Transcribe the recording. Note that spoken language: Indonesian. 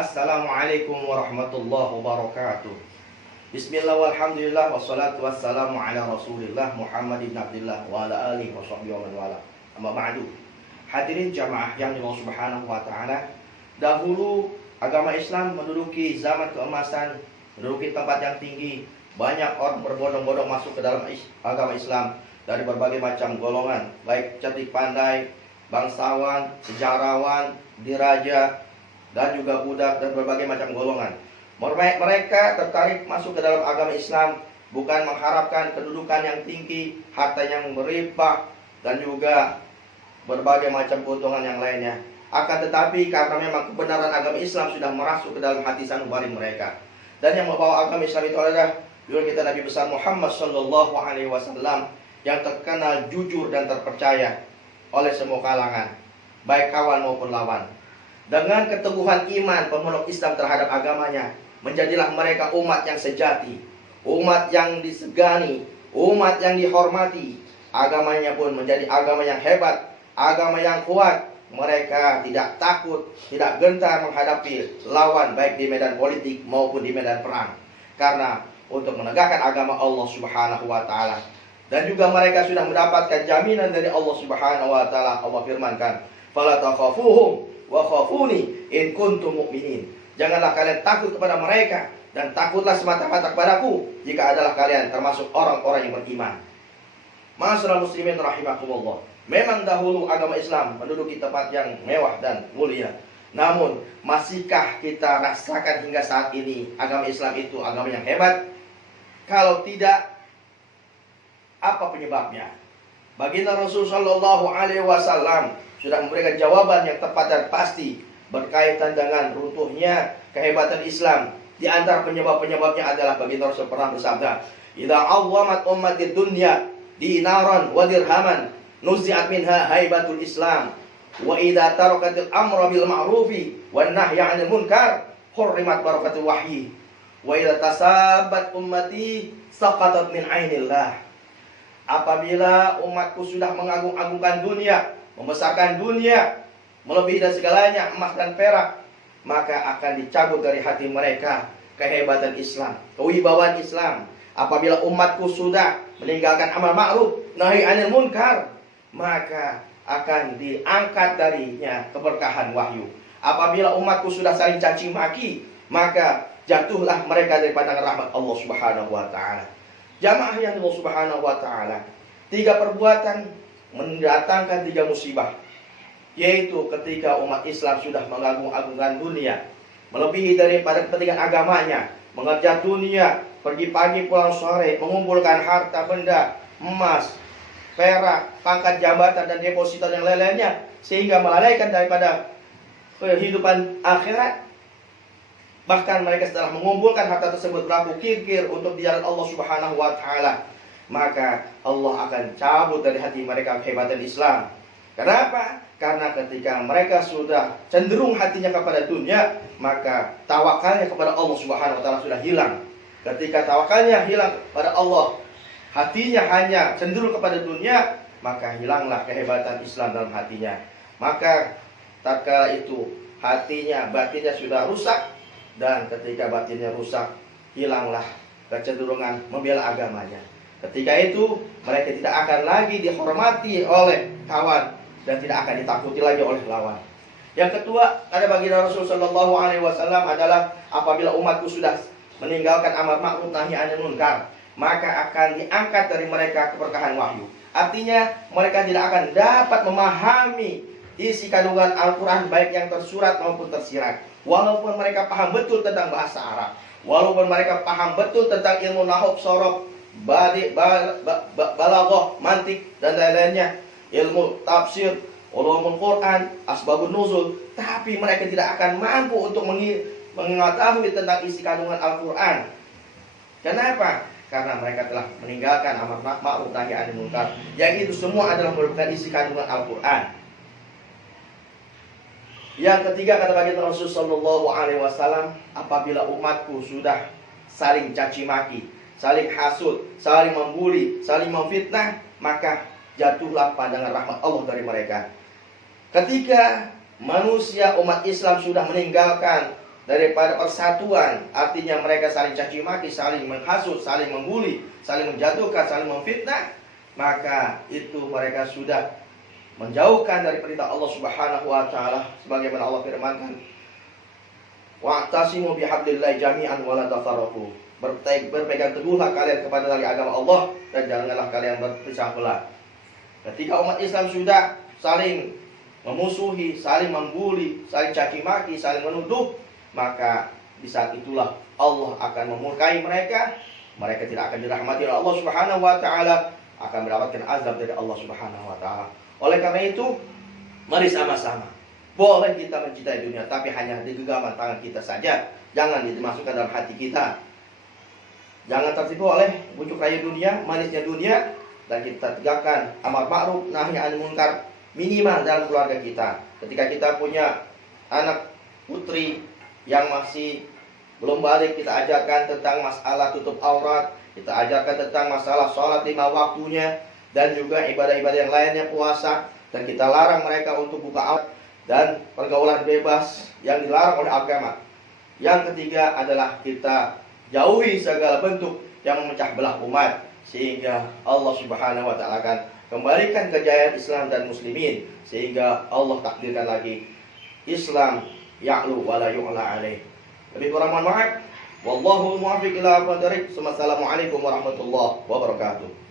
Assalamualaikum warahmatullahi wabarakatuh. Bismillah walhamdulillah wassalatu wassalamu ala Rasulillah Muhammad ibn Abdullah wa ala alihi washabbihi wa man wala. Amma ba'du. Hadirin jamaah yang Allah Subhanahu wa taala, dahulu agama Islam menduduki zaman keemasan, menduduki tempat yang tinggi. Banyak orang berbondong-bondong masuk ke dalam agama Islam dari berbagai macam golongan, baik cerdik pandai, bangsawan, sejarawan, diraja, dan juga budak dan berbagai macam golongan. Mereka tertarik masuk ke dalam agama Islam bukan mengharapkan kedudukan yang tinggi, harta yang berlimpah, dan juga berbagai macam keuntungan yang lainnya. Akan tetapi karena memang kebenaran agama Islam sudah merasuk ke dalam hati sanubari mereka. Dan yang membawa agama Islam itu adalah junjungan kita Nabi besar Muhammad sallallahu alaihi wasallam yang terkenal jujur dan terpercaya oleh semua kalangan, baik kawan maupun lawan. Dengan keteguhan iman pemeluk Islam terhadap agamanya, menjadilah mereka umat yang sejati, umat yang disegani, umat yang dihormati. Agamanya pun menjadi agama yang hebat, agama yang kuat. Mereka tidak takut, tidak gentar menghadapi lawan baik di medan politik maupun di medan perang. Karena untuk menegakkan agama Allah Subhanahu wa taala. Dan juga mereka sudah mendapatkan jaminan dari Allah Subhanahu wa taala. Allah firmankan, "Fala takhafuhum wa khafuni in kuntum mu'minin." Janganlah kalian takut kepada mereka, dan takutlah semata-mata kepadaku jika adalah kalian termasuk orang-orang yang beriman. Ma'asyiral muslimin rahimakumullah. Memang dahulu agama Islam menduduki tempat yang mewah dan mulia. Namun, masihkah kita rasakan hingga saat ini agama Islam itu agama yang hebat? Kalau tidak, apa penyebabnya? Baginda Rasul sallallahu alaihi wasallam sudah memberikan jawaban yang tepat dan pasti berkaitan dengan runtuhnya kehebatan Islam. Di antara penyebab-penyebabnya adalah baginda Rasul pernah bersabda, "Idza 'awwamat ummatid dunya dinaran wa dirhaman, nuzi'at minha haibatul Islam. Wa idza tarakatil amra bil ma'rufi wan nahya 'anil munkar, hurrimat barakatul wahyi. Wa idza tasabbat ummati saqatat min 'ainillah." Apabila umatku sudah mengagung-agungkan dunia, membesarkan dunia, melebihi dari segalanya emas dan perak, maka akan dicabut dari hati mereka kehebatan Islam, kewibawaan Islam. Apabila umatku sudah meninggalkan amal ma'ruf, nahi anil munkar, maka akan diangkat darinya keberkahan wahyu. Apabila umatku sudah saling caci maki, maka jatuhlah mereka dari pandangan rahmat Allah Subhanahu wa taala. Jamaah yang Allah Subhanahu wa taala, 3 perbuatan mendatangkan 3 musibah, yaitu ketika umat Islam sudah mengagung-agungkan dunia, melebihi daripada kepentingan agamanya, mengejar dunia, pergi pagi pulang sore, mengumpulkan harta benda, emas, perak, pangkat jabatan dan deposito yang lain-lainnya, sehingga melalaikan daripada kehidupan akhirat. Bahkan mereka setelah mengumpulkan harta tersebut berlaku kikir untuk di jalan Allah Subhanahu wa taala, maka Allah akan cabut dari hati mereka kehebatan Islam. Kenapa? Karena ketika mereka sudah cenderung hatinya kepada dunia, maka tawakalnya kepada Allah Subhanahu wa taala sudah hilang. Ketika tawakalnya hilang pada Allah, hatinya hanya cenderung kepada dunia, maka hilanglah kehebatan Islam dalam hatinya. Maka tatkala itu hatinya, batinnya sudah rusak, dan ketika batinnya rusak, hilanglah kecenderungan membela agamanya. Ketika itu mereka tidak akan lagi dihormati oleh kawan dan tidak akan ditakuti lagi oleh lawan. Yang kedua, ada baginda Rasul sallallahu alaihi wasallam adalah apabila umatku sudah meninggalkan amar ma'ruf nahi anil munkar, maka akan diangkat dari mereka keberkahan wahyu. Artinya mereka tidak akan dapat memahami isi kandungan Al-Quran baik yang tersurat maupun tersirat. Walaupun mereka paham betul tentang bahasa Arab, walaupun mereka paham betul tentang ilmu nahwu, sorof, balaghah, mantik dan lain-lainnya, ilmu tafsir, ulumul Quran, asbabun nuzul, tapi mereka tidak akan mampu untuk mengetahui tentang isi kandungan Al-Quran. Kenapa? Karena mereka telah meninggalkan amar ma'ruf nahi anil munkar, yang itu semua adalah merupakan isi kandungan Al-Quran. Yang ketiga, kata baginda Rasul sallallahu alaihi wasallam, apabila umatku sudah saling caci maki, saling hasud, saling membuli, saling memfitnah, maka jatuhlah pandangan rahmat Allah dari mereka. Ketika manusia umat Islam sudah meninggalkan daripada persatuan, artinya mereka saling caci maki, saling menghasut, saling membuli, saling menjatuhkan, saling memfitnah, maka itu mereka sudah menjauhkan dari perintah Allah Subhanahu wa taala sebagaimana Allah firmankan, wa'tasimu bihablillahi jami'an wa la tafarraqu. Berpegang teguhlah kalian kepada tali agama Allah dan janganlah kalian berpecah belah. Ketika umat Islam sudah saling memusuhi, saling membuli, saling caci maki, saling menuduh, maka di saat itulah Allah akan memurkai mereka. Mereka tidak akan dirahmati oleh Allah Subhanahu wa taala, akan mendapatkan azab dari Allah Subhanahu wa taala. Oleh karena itu, mari sama-sama. Boleh kita mencintai dunia, tapi hanya di genggaman tangan kita saja. Jangan dimasukkan dalam hati kita. Jangan tertipu oleh bujuk rayu dunia, manisnya dunia, dan kita tegakkan amar ma'ruf nahi anil munkar minimal dalam keluarga kita. Ketika kita punya anak putri yang masih belum balik, kita ajarkan tentang masalah tutup aurat, kita ajarkan tentang masalah sholat 5 waktunya, dan juga ibadah-ibadah yang lainnya, puasa, dan kita larang mereka untuk buka aurat dan pergaulan bebas yang dilarang oleh agama. Yang ketiga adalah kita jauhi segala bentuk yang memecah belah umat, sehingga Allah Subhanahu wa taala akan kembalikan kejayaan Islam dan muslimin, sehingga Allah takdirkan lagi Islam ya'lu wa la yu'la alaih. Lebih kurang mohon maaf. Wallahu muwaffiq ila aqwamit thoriq. Wassalamualaikum warahmatullahi wabarakatuh.